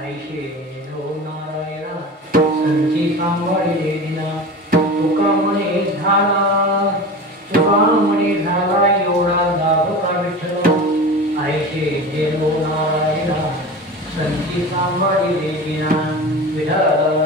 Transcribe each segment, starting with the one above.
ऐशे हो नारायणा संची सांभाळले दिना तुका म्हणे झाला एवढा लाभ का विठ्ठल ऐशे हो नारायणा संची सांभाळले दिना विठ्ठल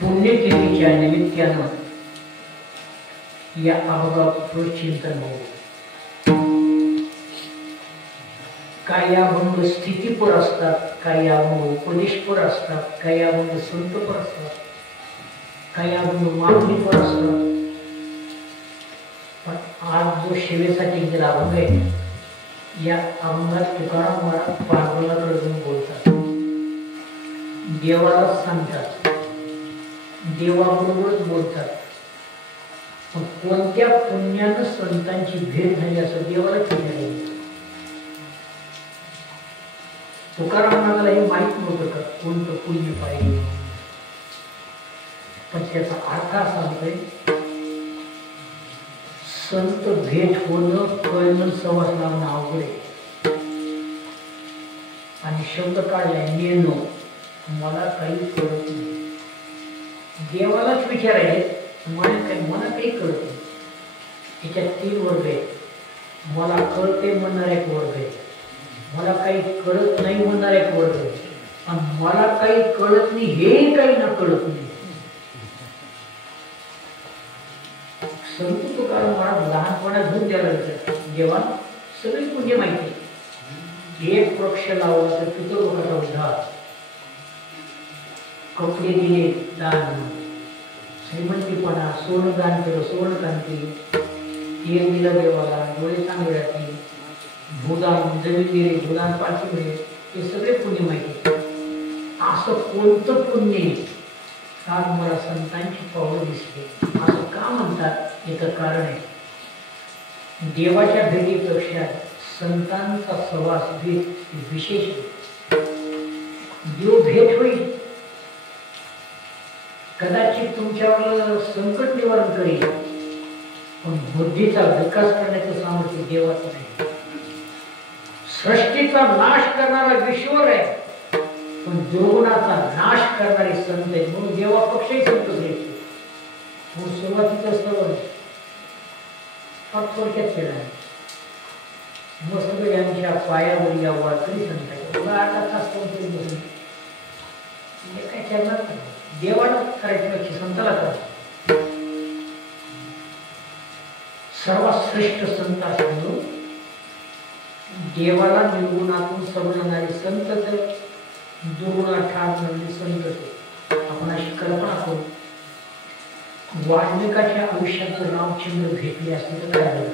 पुण्यतिथीच्या निमित्तानं या अभंगाचं चिंतन होतं. काही अभंग स्थितीपर असतात, काही अभंग उपदेशपर असतात, काही अभंग संतपर असतात, काही अभंग मागणीपर असतात. पण आज जो सेवेसाठी गेला अभंग आहे या अभंगात तुकाराम महाराज पांडुरंगाकडे जाऊन बोलतात, देवाला सांगतात, देवाबरोबरच बोलतात. पण कोणत्या पुण्यानं संतांची भेट झाली असं देवाला विचारलं. तुकाराम महाराजाला हे माहित नव्हतं का कोणतं पुण्य पाहिजे. पण त्याचा अर्थ असा होतोय, संत भेट होणं कळणं सवास लावणं अवघड आहे. आणि शब्द काढलाय नेणं, मला काही कळत नाही. देवालाच विचारायचे मला काही कळत नाही. त्याच्यात 3 वर्ग आहेत. मला कळते म्हणणारा एक वर्ग आहे, मला काही कळत नाही म्हणणारा एक वर्ग आहे, आणि मला काही कळत नाही हे काही ना कळत नाही. संत तुकाराम महाराज लहानपणात घेऊन द्यायला देवा सगळी पुण्य माहिती. एक वृक्ष लावला तर पितृलोकाचा उद्धार, कपडे दिले दान, श्रीमंतीपणा, सोनं दान केलं सोनकांती, तेल दिलं देवाला, डोळे चांगले राहतील, भूदान जमीन दिले, भूदान पाठी मिळेल, हे सगळे पुण्य माहिती. असं कोणतं पुण्य आज मला संतांची पावलं दिसते असं का म्हणतात? याचं कारण आहे, देवाच्या भेटीपेक्षा संतांचा सहवास भेट विशेष. देव भेट होईल, कदाचित तुमच्यावर संकट निवारण करेल, पण बुद्धीचा विकास करण्याचं सामर्थ्य देवाचं नाही. सृष्टीचा नाश करणारा ईश्वर आहे, पण दुर्गुणाचा नाश करणारे संत आहेत. म्हणून देवापेक्षाही संत श्रेष्ठ. म्हणून सुरुवातीचं स्थळ थोडक्यात केलं आहे. मग सगळ्यांच्या पायावर या वारकरी संत आहे. काय करणार देवाला करायची संताला करा. सर्वात श्रेष्ठ संत असतो देवाला निर्गुणातून समजणारे संत तर दुर्गुणा ठार म्हणजे संत. आपण अशी कल्पना करू, वाल्मिकाच्या आयुष्यात रामचंद्र भेटले असते तर काय झालं?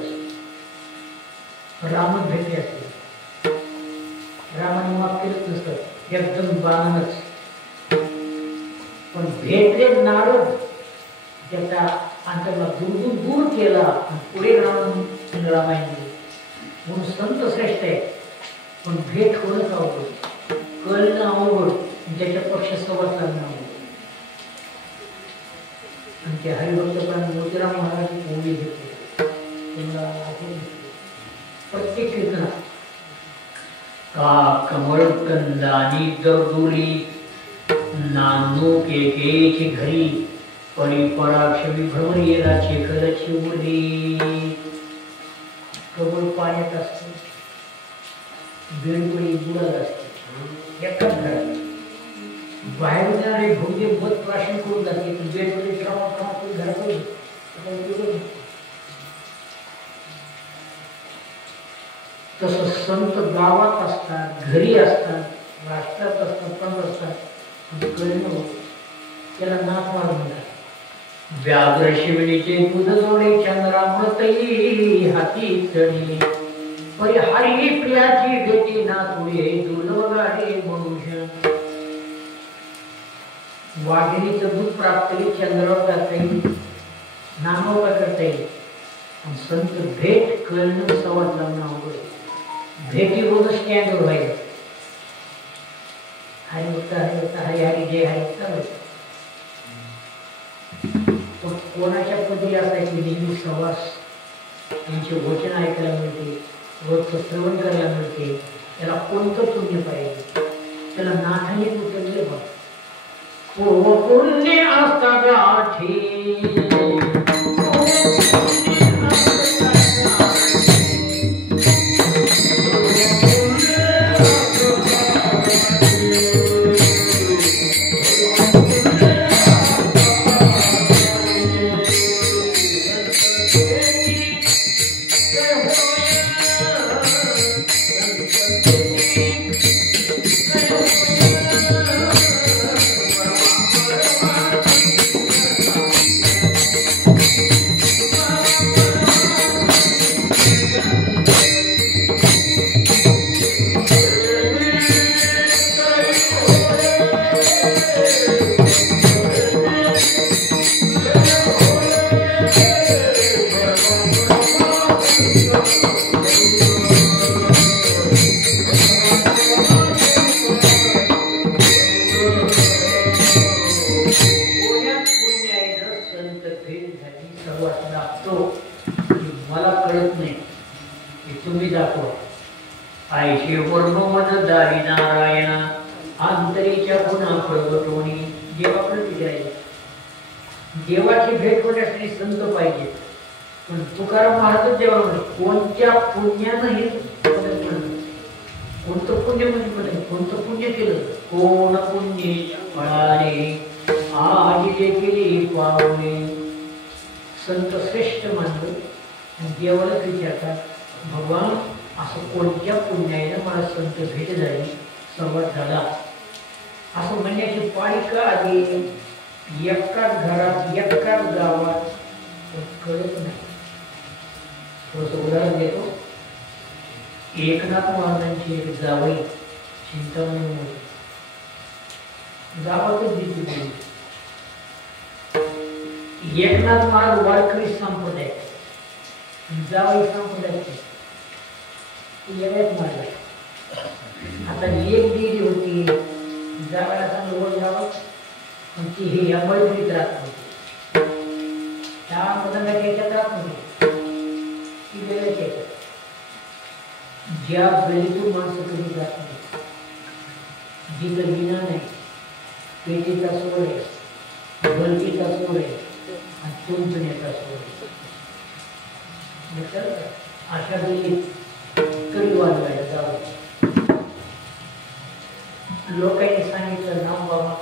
रामच भेटले असते, रामाने माफ केलंच नसतं, एकदम बाणानच. पण भेटले नारद, त्याचा अंतर्ला दूर दूर केला, पुढे रामायण म्हणून संत श्रेष्ठ आहे. पण भेट होणंच अवघड, कळणं अवघड, त्याच्या पक्ष संवाद साधणं अवघड. आणि ते हरिभक्तपण मोतीराम महाराज ओळी घेतले प्रत्येक कीर्तना का कमळ कंदानी दरदोरी नानो केकेची घरी परी पराक्षवी भ्रमर येराचे कलची उरली. कमळ पाण्यात असते, बेळपडी बुडात असते, एकाच घरात. बाहेर जाणारे भोगे मत प्राशन करून जाते, पण बेळपडी घरात तसं संत गावात असतात, घरी असतात, राष्ट्रात असतात, पण असतात, कळणं त्याला नाथवार म्हणतात. व्याघ्र शिवणीचे दूध जोडे चंद्रामृतई हाती चढी परी हरी प्रियाची भेटी ना तुळे दुर्लभ गाडे मनुष्य. वाघिणीचं दूध प्राप्त केली, चंद्रावर जाता येईल, नामावर करता येईल. संत भेट कळणं संवाद लावणं अवघड. भेटी रोज स्टँडवर व्हायला हरी होता हरी हरी जय हरी होता. पण कोणाच्या पदी असायची नेहमी सहवास, त्यांचे वचन ऐकायला मिळते, रोजचं श्रवण करायला मिळते. त्याला कोणतं पुण्य पाहिजे? त्याला नाथाने उचलले बघ, हो पुण्य असता गाठी देवाची भेट होण्यासाठी संत पाहिजे. पण तुकाराम महाराज देवा कोणत्या पुण्यानं हे कोणतं पुण्य म्हणजे कोणतं पुण्य केलं? कोण पुण्य फळारे आजी केली पावणे. संत श्रेष्ठ मानलं आणि देवालाच विचारतात, भगवान असं कोणत्या पुण्याने मला संत भेट झाली, संवाद झाला असं म्हणण्याची पाळी का आली? एकाच घरात एकाच गावात कळत नाही. थोडस उदाहरण देतो. एकनाथ महाराजांची एक जावई चिंतामणी गावातच दिसली. एकनाथ महाराज वारकरी संप्रदाय, जावई संप्रदाय वेगळ्याच मारला. आता एक दिली होती, जावायला सांगलं वर जावं, पण ती हे अंबळीत राहत नव्हती, त्या मदनाच्या याच्यात राहत नव्हती, ती वेगळ्याच्या याच्यात. ज्या गलीतून माणसं कधी जात नाही, जिथं विना नाही, पेटीचा सोड आहे, बलकीचा सोड आहे आणि चुनचुण्याचा सोड आहे, अशा गलीत तरी वाजवायला जावं. लोकांनी सांगितलं, नाम बाबा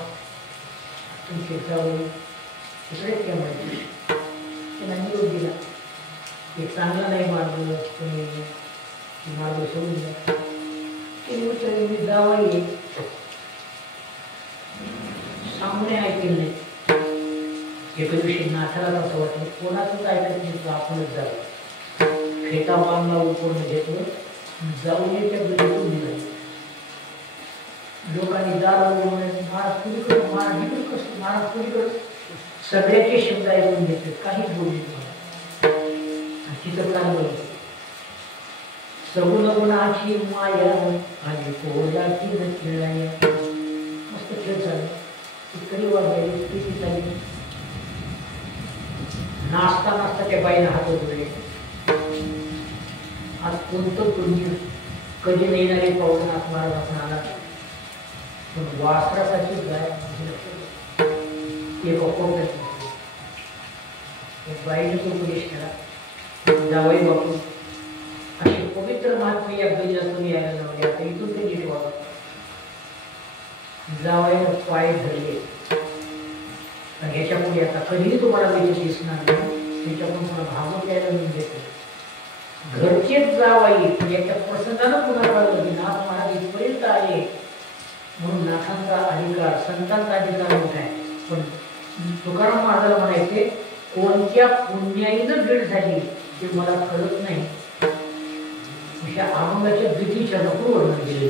तुमचे जावं तिकडेच त्या माहिती त्यांना निरोप दिला. ते चांगलं नाही मानलं, तुम्ही मार्ग सोडून द्या. मी जावं सामने ऐकलं नाही. एका दिवशी नाथाला असं वाटलं कोणाचंच ऐकत नाही, आपणच जावं. फेटा बांधला उकरून घेतलं, जाऊन त्या गडीतून निघाले. लोकांनी दारू महाराज पुरीकडे महाराज इकडे कसं महाराज पुरीकडे सगळ्याचे शब्द ऐकून घेतले, काहीच बोलले नाही. तिथं काय बोलतो सगुण गुणाची माया आणि पोहलाची खेळाया. मस्त खेळ चालू, इतकरी वाजायची किती झाली. नाचता नाचता त्या बाईला हात उघडले. आज कोणतं पुण्य कधी नाही येणारे पाहून महाराज आपण आला, पण वासरासाठी गाय एक बाईने तो उपदेश केला. जावई बापू असे पवित्र महात्मे या गंजात तुम्ही यायला लावले, आता इथून ते नीट वागा. जावयानं पाय धरले, ह्याच्यापुढे आता कधीही तुम्हाला वेगळी दिसणार नाही, त्याच्याकडून तुम्हाला भागवत यायला मी देतो. घरचेच जावाई याच्या प्रसंगानं पुन्हा कळलं की नाथ महाराज इथपर्यंत आले म्हणून नाथांचा अधिकार संतांचा अधिकार मोठा आहे. पण तुकाराम महाराजाला म्हणायचे कोणत्या पुण्याईनं भेट झाली ते मला कळत नाही. अशा आनंदाच्या भीतीच्या नको वर्णन केले.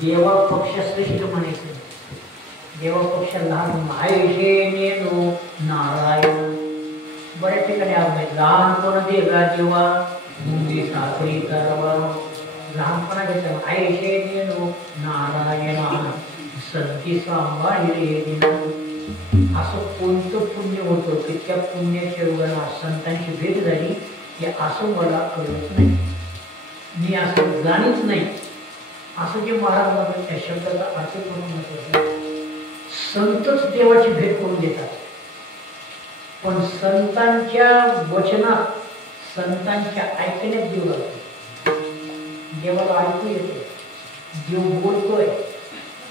देवा पक्षश्रेष्ठ म्हणायचं. देवा पक्ष लहान आयुषेनेनो नारायण. बऱ्याच ठिकाणी आपण लहानपण देगा देवा मुंगी साखरी तरवा. लहानपणा घेतला आयुषेनेनो नारायण सद्दी सांभाळले दिना. असं कोणतं पुण्य होतं की त्या पुण्याच्या योगाला संतांची भेट झाली हे असं मला कळत नाही, मी असं जाणीच नाही. असं जे महाराज म्हणतात त्या शब्दाचा अर्थ करून म्हणतात संतच देवाची भेट करून देतात. पण संतांच्या वचनात संतांच्या ऐकण्यात देव लागतो. देवाला ऐकू येते, देव बोलतोय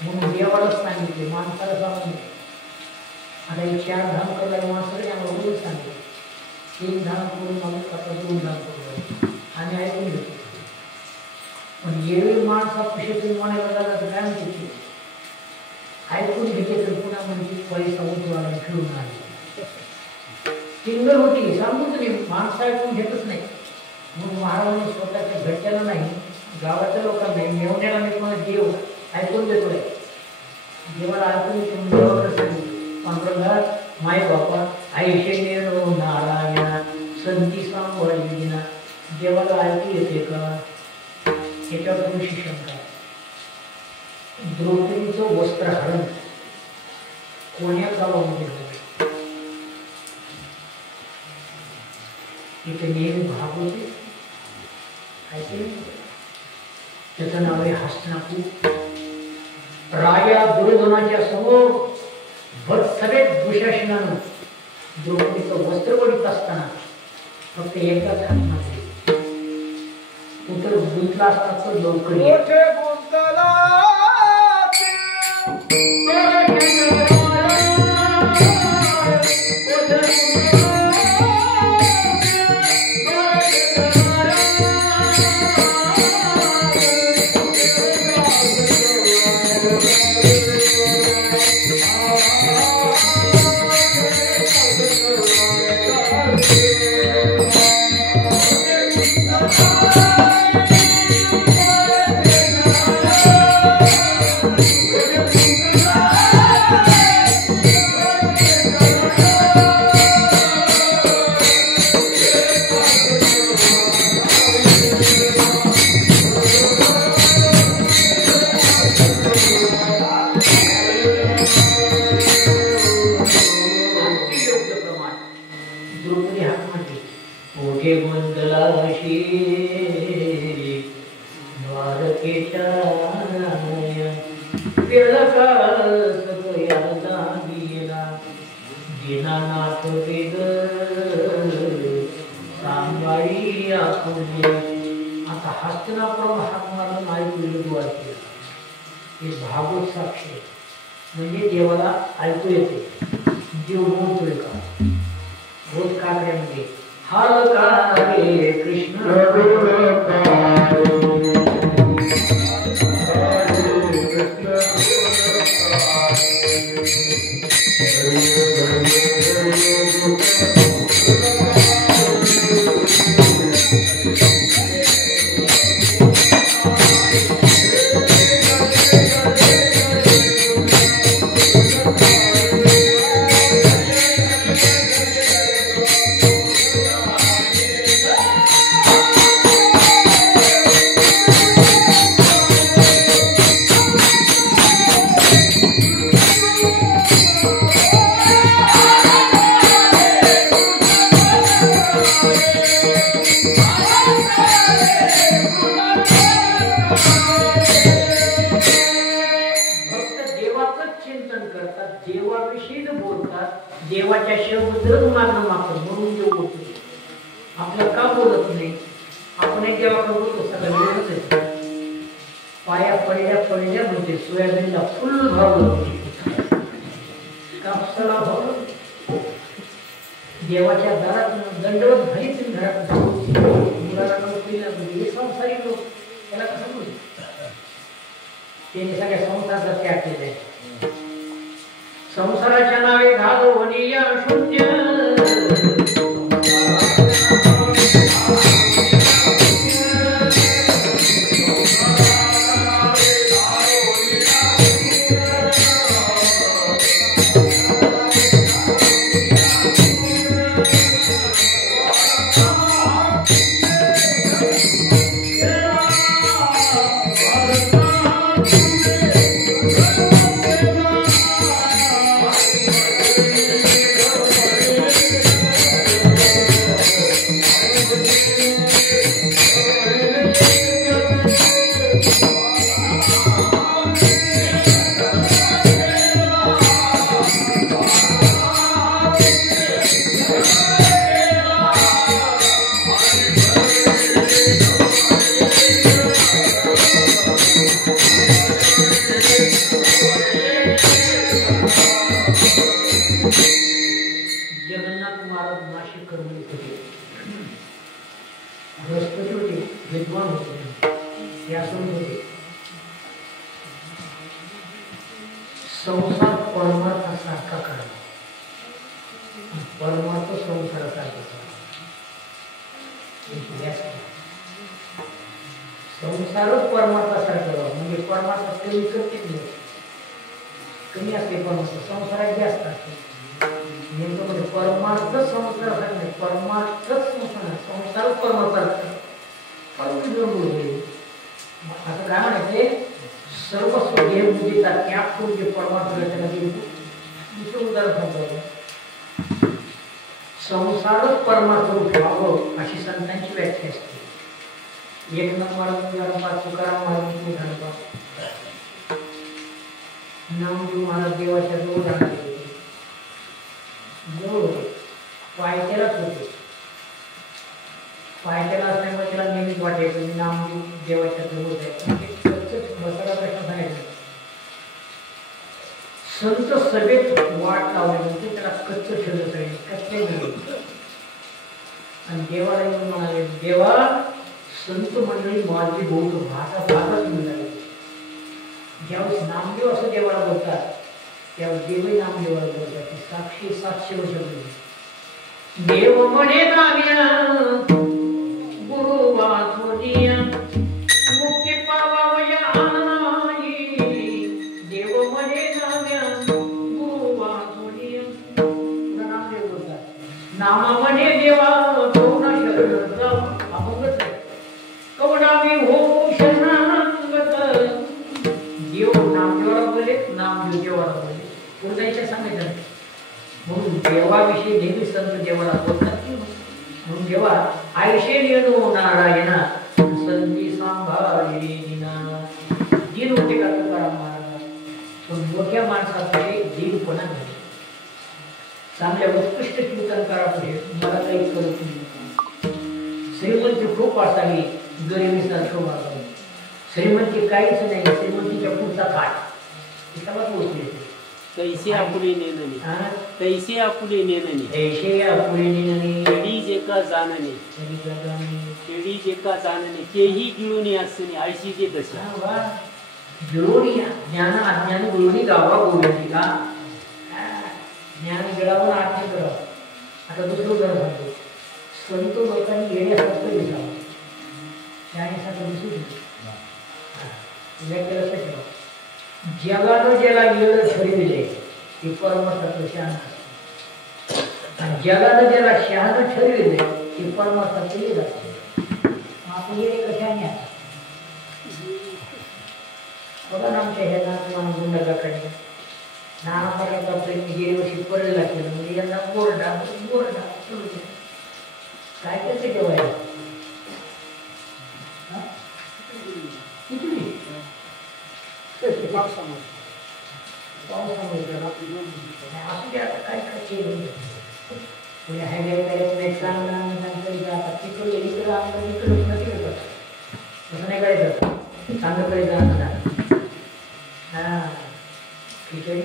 म्हणून देवालाच सांगितले, माणसाला सांगून. आता हे 4 धाम करणारे माणसाला आम्हाला रोज सांगितले 3 धाम करून मग आता 2 धाम करू आणि ऐकून घेतो. पण येळी माणसा कुशेतून म्हणायला लागला तर काय म्हणते ऐकून घेते तर पुन्हा म्हणजे पैसा उजवाला फिरून आले. सिंगल होती, सांगूच नाही, माणसं ऐकून घेतच नाही. म्हणून महाराजांनी स्वतःच्या घरच्याला नाही, गावाच्या लोकांना नाही, मेवण्याला मी तुम्हाला देव ऐकून देतोय. देवाला ऐकून पांडुरंगात माय बापा ऐशे नारायण संती सांभाळीना, देवाला ऐकू येते का? याच्यावर तुम्ही शिक्षण करा. द्रौपदीचं वस्त्रहरण कोण्या गावामध्ये झालं? इथे नेहमी भाग होते, त्याचं नाव आहे हस्तिनापूर. राजा दुर्योधनाच्या समोर सगळे दुःशासनानं द्रौपदीचं वस्त्र वडीत असताना फक्त एकदाच हात मारले. उतर गुंतला असता तर लवकर भागवत साक्षी म्हणजे देवाला ऐकू येते. देव बोलतोय का? रोज काकड्यामध्ये हरे कृष्ण देवाच्या शब्द मागणं मागतो म्हणून देव बोलतो. आपलं का बोलत नाही? आपण देवाकडे बोलतो सगळं पाया पडल्या म्हणजे सोयाबीनला फुल भाव कापसाला भाव. देवाच्या दारात दंडवत घरीच घरात मुलाला नोकरीला हे संसारी लोक त्याला कसं बोलतो? त्यांनी सगळ्या संसाराचा त्याग केलाय. संसाराच्या नावे घालवणीय शून्य संसार परमार्थासारखा करा. परमार्थ संसार संसारच परमार्थ सारखं म्हणजे परमार्थ कमी करते कमी असते परमार्थ संसारात जास्त असते नेमकं म्हणजे परमार्थ संसारासाठी नाही परमार्थच संसारच परमार्थ असं काय म्हणायचे सर्वस्व देह बुद्धीचा त्याग करून जे परमार्थ रचना केली दुसरं उदाहरण सांगतो संसारच परमार्थ व्हावं अशी संतांची व्याख्या असते एक नंबर तुकाराम महाराज नामदेव महाराज देवाच्या जवळ जाणार जवळ होते पायथ्यालाच होते पायथ्याला असल्यामुळे त्याला नेहमीच वाटायचं मी नामदेव देवाच्या जवळ जायचं बसायला प्रश्न सांगायचं संत सभेत वाट लावल्यानंतर त्याला कच्च ठेवलं पाहिजे कच्चे मिळेल आणि देवाला येऊन म्हणाले देवा संत मंडळी माझी बोलतो भाषा भागच मिळाली ज्यावेळेस नामदेव असं देवाला बोलतात त्यावेळेस देवही नामदेवाला बोलतात साक्षी साक्ष देव म्हणे नाम्या गुरु वाचोनिया मुक्ती पावावया देव म्हणे नाम्या गुरु वाचोनिया नामदेव बोलतात नामा म्हणे देवा करुणा शरण अभंगच कवडावी हो शरणागत देव नामदेवाला बोले नामदेव देवाला बोले पुढे सांगायचं म्हणून देवाविषयी नेहमी संत देवाला बोलतात म्हणून जेव्हा आयशे येणो नारायणा संती सांभाळी दिना दिन होते का तुकाराम महाराज पण मोठ्या माणसाकडे दीनपणा नाही चांगल्या उत्कृष्ट कीर्तन करा पुढे मला काही करत नाही श्रीमंती खूप असावी गरिबीसारखं वागावे श्रीमंती काहीच नाही श्रीमंतीच्या पुढचा काय त्याला पोहोचले कैसे आपुले नेननी कैसे आपुले नेननी ऐसे आपुले नेननी केडी जेका जानने केडी जेका जानने तेही गिळून असणे आयशी जे कशा गिळून ज्ञान अज्ञान गिळून गावा बोलायची का ज्ञान गिळावून आज्ञा करा आता दुसरं उदाहरण सांगतो संत लोकांनी येण्यासारखं दिसावं त्यासाठी दिसू जगानं ज्याला येणं ठरविले ते परमार्थाचं शहाणा आणि जगानं ज्याला शहाणं ठरविले ते परमार्थाचं येत असते आपण येणे कशाने बघा ना आमच्या ह्या नातवान गुंडाकडे नाना प्रकारचा प्रेमी गेल्या वर्षी पडलेला केलं म्हणजे यांना गोरडा गोरडा काय कसं ठेवायला पावसामुळे असू द्या आता काय केलं तसं नाही करायचं चांगलं करायचं हा खिचडी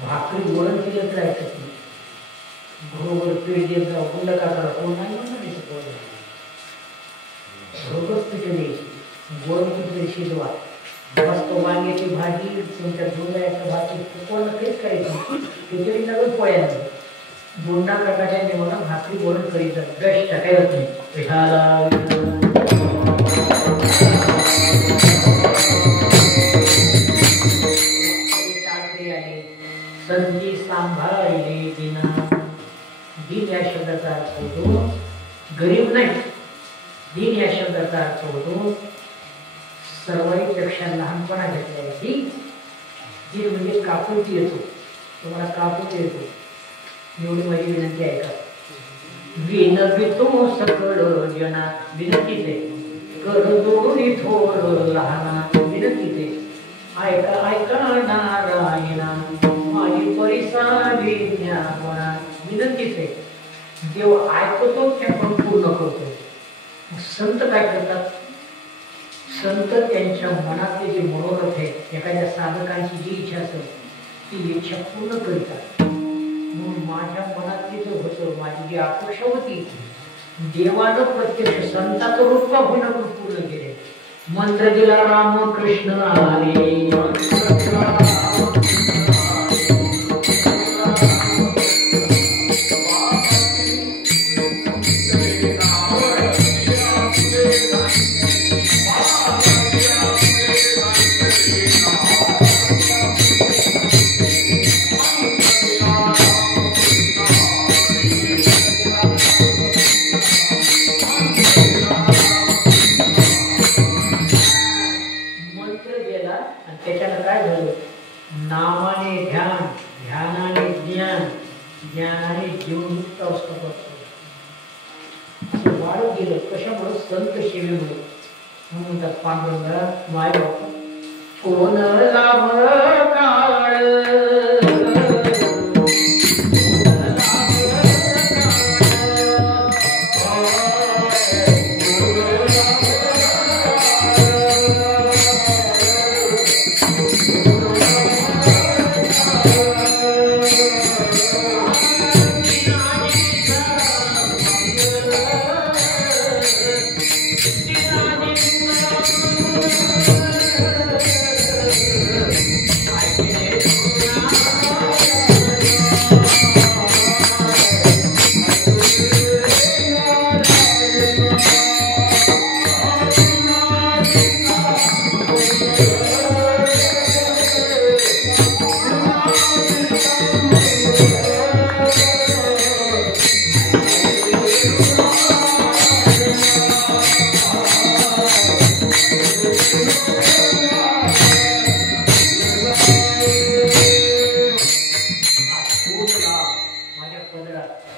भाकरी वरण केलं तर ऐकत नाही बरोबर पीठ देत जाऊ कुंड काका कोण नाही म्हणणार बरोबर पीठ द्यायची गोड खिचडी शिजवा मस्त वांग्याची भाजी तुमच्या झुंजायचं भाजी कोण तेच करायचं खिचडी नवीन पोळ्यानं बोंडा काकाच्या देवाला भाकरी वरण करायचं ब्रश टाकायलाच नाही पिठाला संधी सांभाळले दिना दिन या शब्दाचा अर्थ होतो गरीब नाही दिन या शब्दाचा अर्थ होतो सर्वांपेक्षा लहानपणा घेतलाय दिन म्हणजे कापुरती येतो तुम्हाला कापुरती येतो एवढी माझी विनंती आहे का विनवितो सकळ जना विनंतीच आहे कर जोडून थोर लहाना विनंतीच आहे ऐका ऐका नारायणा माझी परिसावी ज्ञापना विनंतीच आहे देव ऐकतो ते आपण पूर्ण करतो संत काय करतात संत त्यांच्या मनातले जे मनोरथ आहे एखाद्या साधकांची जी इच्छा असेल ती इच्छा पूर्ण करतात म्हणून माझ्या मनातली जो होतं माझी जी अपेक्षा होती देवानं प्रत्यक्ष संताचं रूप होणं पूर्ण केले मंत्र दिला राम कृष्ण आले ज्ञानाने जीवनमुक्त अवस्था असं वाढत गेलं. कशामुळे? संत सेवेमुळे. म्हणतात पांडुरंगा माय बाप कोण लाभ काळ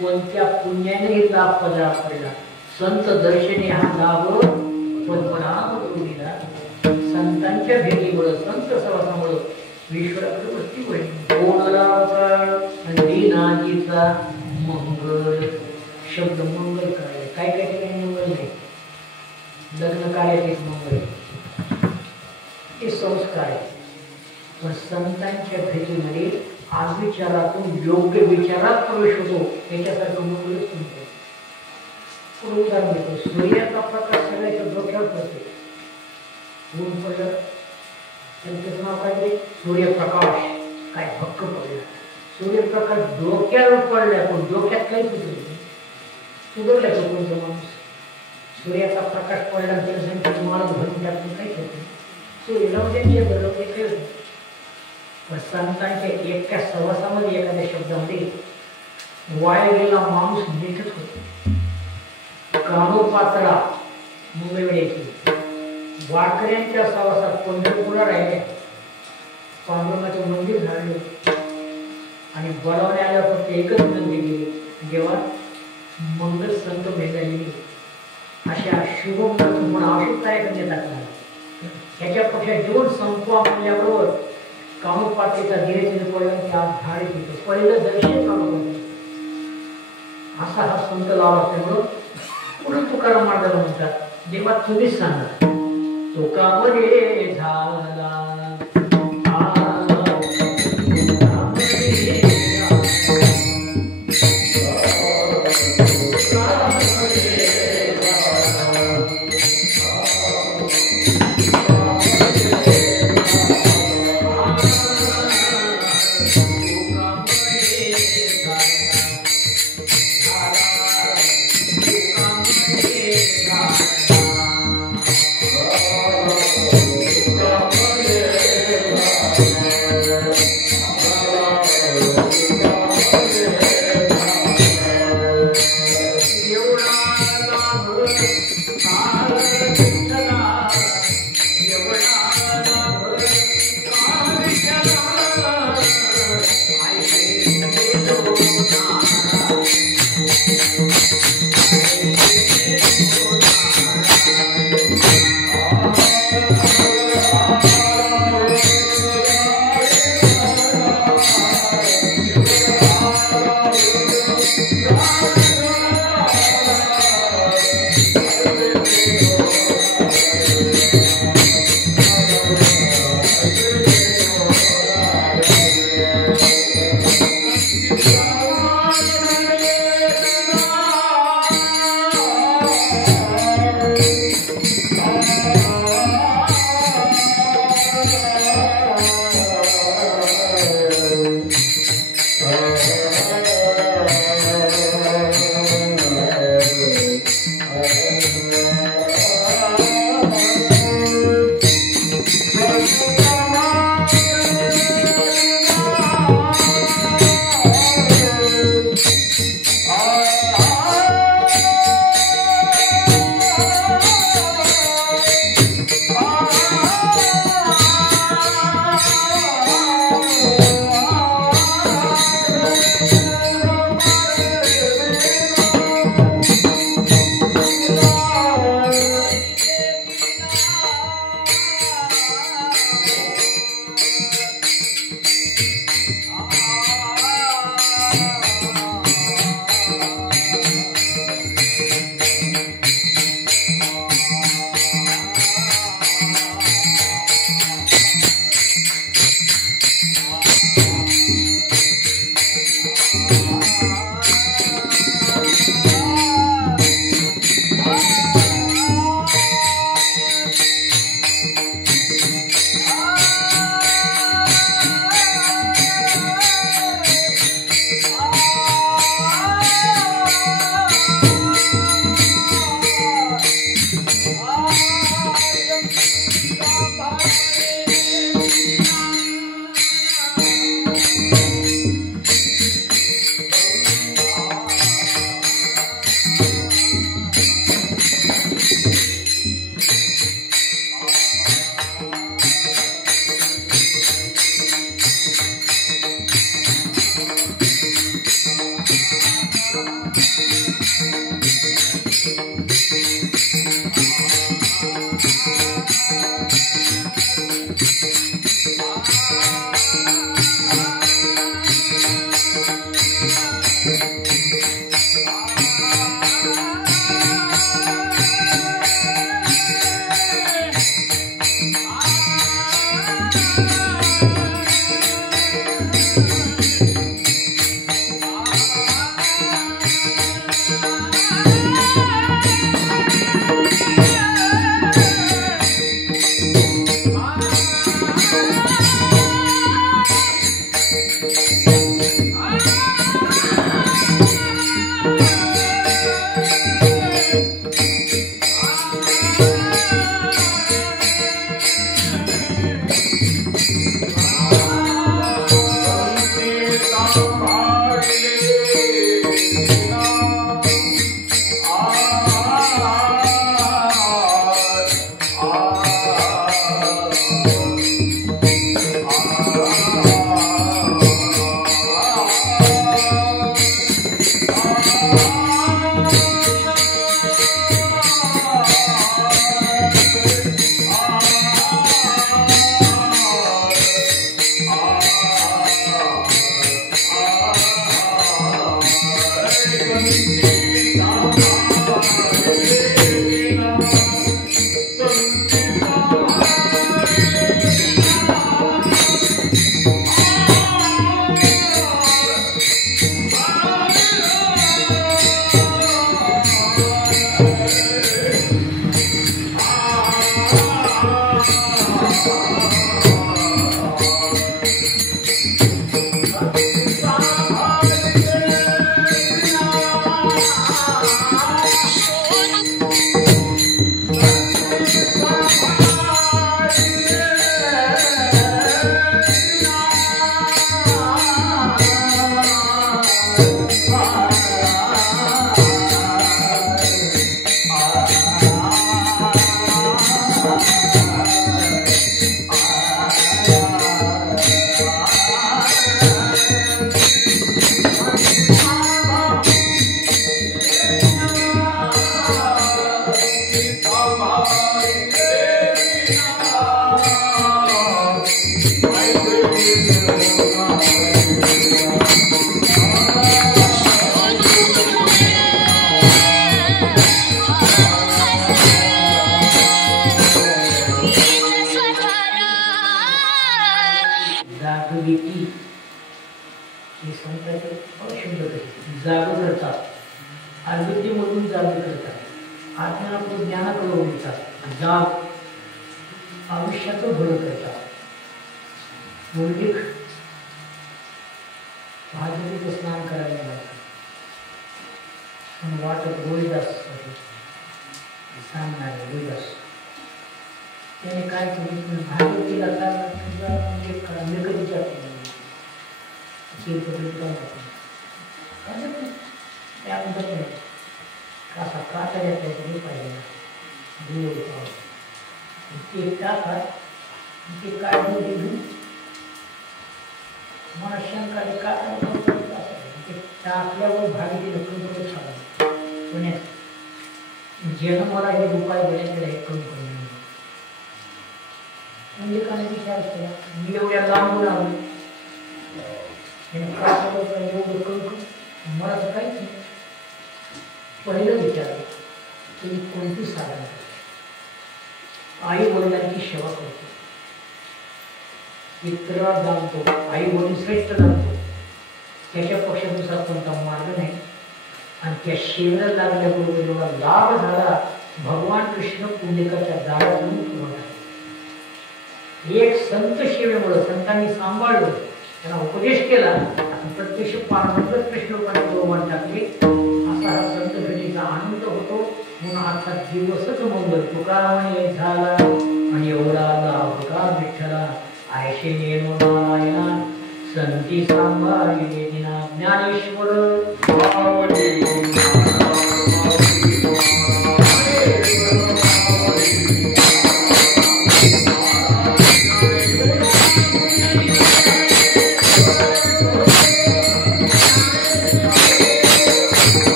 कोणत्या पुण्याने लाभ पदरा पडला. संत दर्शनी हा लाभ पद्मनाभला. संतांच्या भेटीमुळे संत सहवासामुळे विश्वाकडे वस्ती होईल. दीनाजीचा मंगल शब्द मंगल कार्य काय काय ठिकाणी मंगल नाही. लग्न कार्यात एक मंगल हे संस्कार आहे. पण संतांच्या भेटीमध्ये आज विचारातून योग्य विचारात प्रवेश होतो. त्याच्यासारखं मंगलच म्हणतो. पुढे उदाहरण देतो. सूर्याचा प्रकाश सगळ्याच्या डोक्यावर पडतो. ऊन पडलं त्याचं नाव काय? सूर्यप्रकाश. काय हक्क पडला. सूर्यप्रकाश डोक्यावर पडला पण डोक्यात काही सुधारलं का कोणतं माणूस? सूर्याचा प्रकाश पडला त्याला सांगितलं तुम्हाला भरून टाकून काही करते. सूर्याला म्हणजे बरोबर ते खेळतो. पण संतांच्या एका सहवासामध्ये एखाद्या शब्दामध्ये वाया गेलेला माणूस नीटच होतो. कानोपात्रा मुंबईमध्ये वारकऱ्यांच्या सहवासात पंढरपूरला राहिले. पांडुरंगाचे मंदिर झाले आणि बोलावणे आल्यावर फक्त एकच विनंती केली. जेव्हा मंगल संत भेटायला अशा शुभ म्हणून अशुभ कार्यक्रम देतात. ह्याच्यापेक्षा जीवन संपवा म्हणल्याबरोबर कामोपातेचा धीरे पडला की आज झाड येतो. पहिलं दर्शन चालू करतो. असा हा संत लाभ असल्यामुळं पुढे तुकाराम महाराज म्हणतात जेव्हा तुम्हीच सांगा तुका मध्ये झाला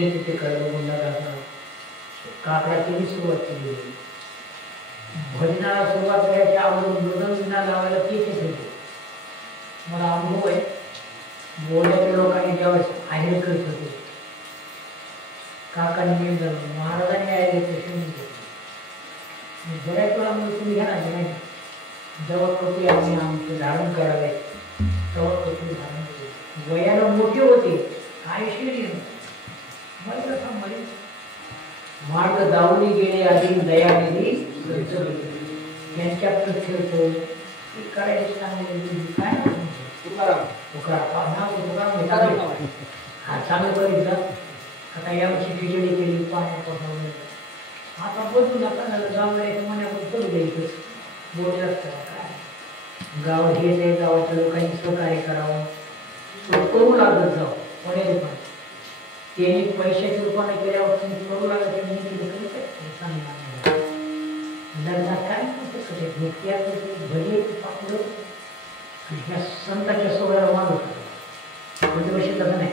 होते तिथे कर्म गुंडाला काकडाची सुरुवात केली. भजनाला सुरुवात करायच्या अगोदर मृदंगीना लावायला केस होते. मला अनुभव आहे. बोलण्याच्या लोकांनी ज्यावेळेस आहेर करत होते काकांनी महाराजांनी आहे बऱ्याच वेळा म्हणजे तुम्ही घ्या ना नाही जेव्हा कपडे आम्ही आमचं धारण करावे तेव्हा कपडे धारण केले. वयाला मोठे होते आयुष्य मार्ग दावली गेले आधी दयानिधी त्यांच्या प्रत्यक्ष करायचे चांगले काय चांगलं करीत आता यावर्षी खिचडी केली पाणी पसरवलं आता बदलू नका झालं गावाला मनावर करू द्यायचं बोललाच काय गावात हेच आहे गावाच्या लोकांनी सहकार्य करावं करू लागत जाऊ पडेल पण त्यांनी पैशाच्या रूपाने केल्यावर तुम्ही करू लागत काय भजे पापलं ह्या संतांच्या सोहळ्याला मागवतात म्हणजे तसं नाही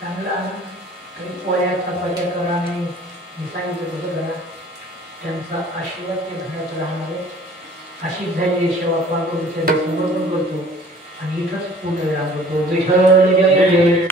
चांगलं काही पोळ्या चपात्या करा नाही मी सांगितलं तसं करा त्यांचा आशीर्वाद त्या घरात राहणारे अशी झालेली सेवा पार्वतीच्या समर्पण करतो आणि इथंच पूर्ण राहतो. विठ्ठल जय जय.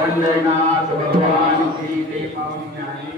पंढरनाथ भगवान श्री देव